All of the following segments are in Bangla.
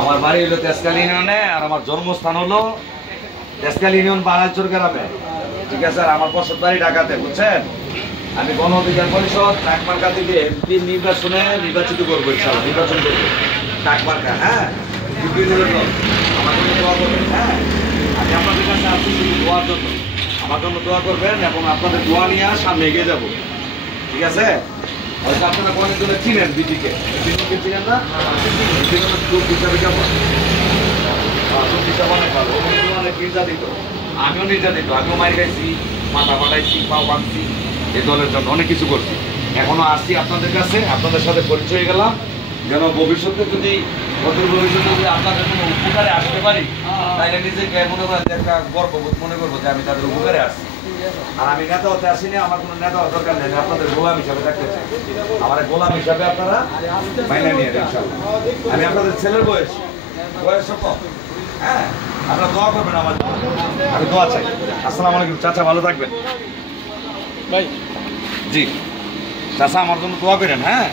আমার বাড়ি হলো তেজকাল ইউনিয়নে, আর আমার জন্মস্থান হলো তেজকাল ইউনিয়ন বারাইচর গ্রামে। ঠিক আছে, আর আমার বসত বাড়ি ঢাকাতে, বুঝছেন? আমি গণ অধিকার পরিষদ টাকমার্কা থেকে এমপি নির্বাচনে নির্বাচিত করবো, ইনশাআল্লাহ নির্বাচন করবো টাকমার্কা। হ্যাঁ, আমার জন্য দোয়া করবেন। হ্যাঁ, আমি আপনাদের কাছে আসছি শুধু দোয়ার জন্য, আমার জন্য দোয়া করবেন এবং আপনাদের দোয়া নিয়ে সামনে এগিয়ে যাবো। ঠিক আছে, হয়তো আপনারা অনেক জনে চিনেন বিটিকে, বিটিকে চিনেন না? হিসাবে কেমন অনেক ভালো, অনেক নির্যাতিত, আমিও নির্যাতিত, আমিও মারি খাইছি, মাথা ফাটাইছি, পাও ভাঙছি, এই দলের জন্য অনেক কিছু করছি। এখনো আসছি আপনাদের কাছে, আপনাদের সাথে পরিচয় হয়ে গেলাম, যেন ভবিষ্যতে যদি ভবিষ্যতে যদি আপনাদের কোনো উপকারে আসতে পারি, তাইলে নিজেকে মনে করেন যে একটা গর্ববোধ মনে করবো যে আমি তাদের উপকারে আসছি। আর আমি নেতা হতে আসিনি, আমার কোনো নেতা হওয়ার দরকার নেই, আপনাদের গোলাম হিসাবে থাকতে চাই। আমার গোলাম হিসাবে আপনারা মাইনে নিয়ে নেন। আমি আপনাদের ছেলের বয়স কম। হ্যাঁ, আপনারা দোয়া করবেন আমার জন্য, আমি দোয়া চাই। আসসালামু আলাইকুম চাচা, ভালো থাকবেন ভাই। জি চাচা, আমার জন্য দোয়া করেন। হ্যাঁ,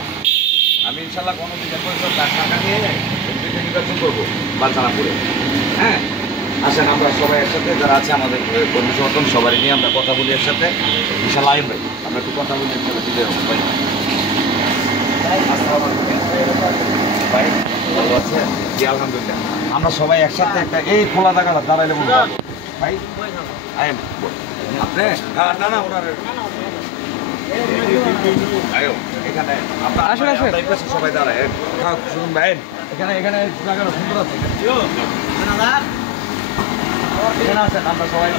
আমি ইনশাল্লাহ কোনো দিকে টাকা নিয়ে নির্বাচন করবো বাচ্চানাপুরে। হ্যাঁ, আসেন আমরা সবাই একসাথে, যারা আছে আমাদের কর্মী সমর্থন সবাই নিয়ে আমরা কথা বলি একসাথে। ইনশাল্লাহ আইন ভাই, আমরা একটু কথা বলি একসাথে, দিলে ভাই। ভাই ভালো আছে? জি আলহামদুলিল্লাহ। আমরা সবাই একসাথে একটা এই খোলা জায়গাটা দাঁড়াইলে মনে হয় ভাই। আইন আপনি না না ওনার এখানে সবাই দাঁড়ায় শুনুন ভাই, এখানে এখানে জায়গাটা সুন্দর আছে, এখানে আছেন আমরা সবাই।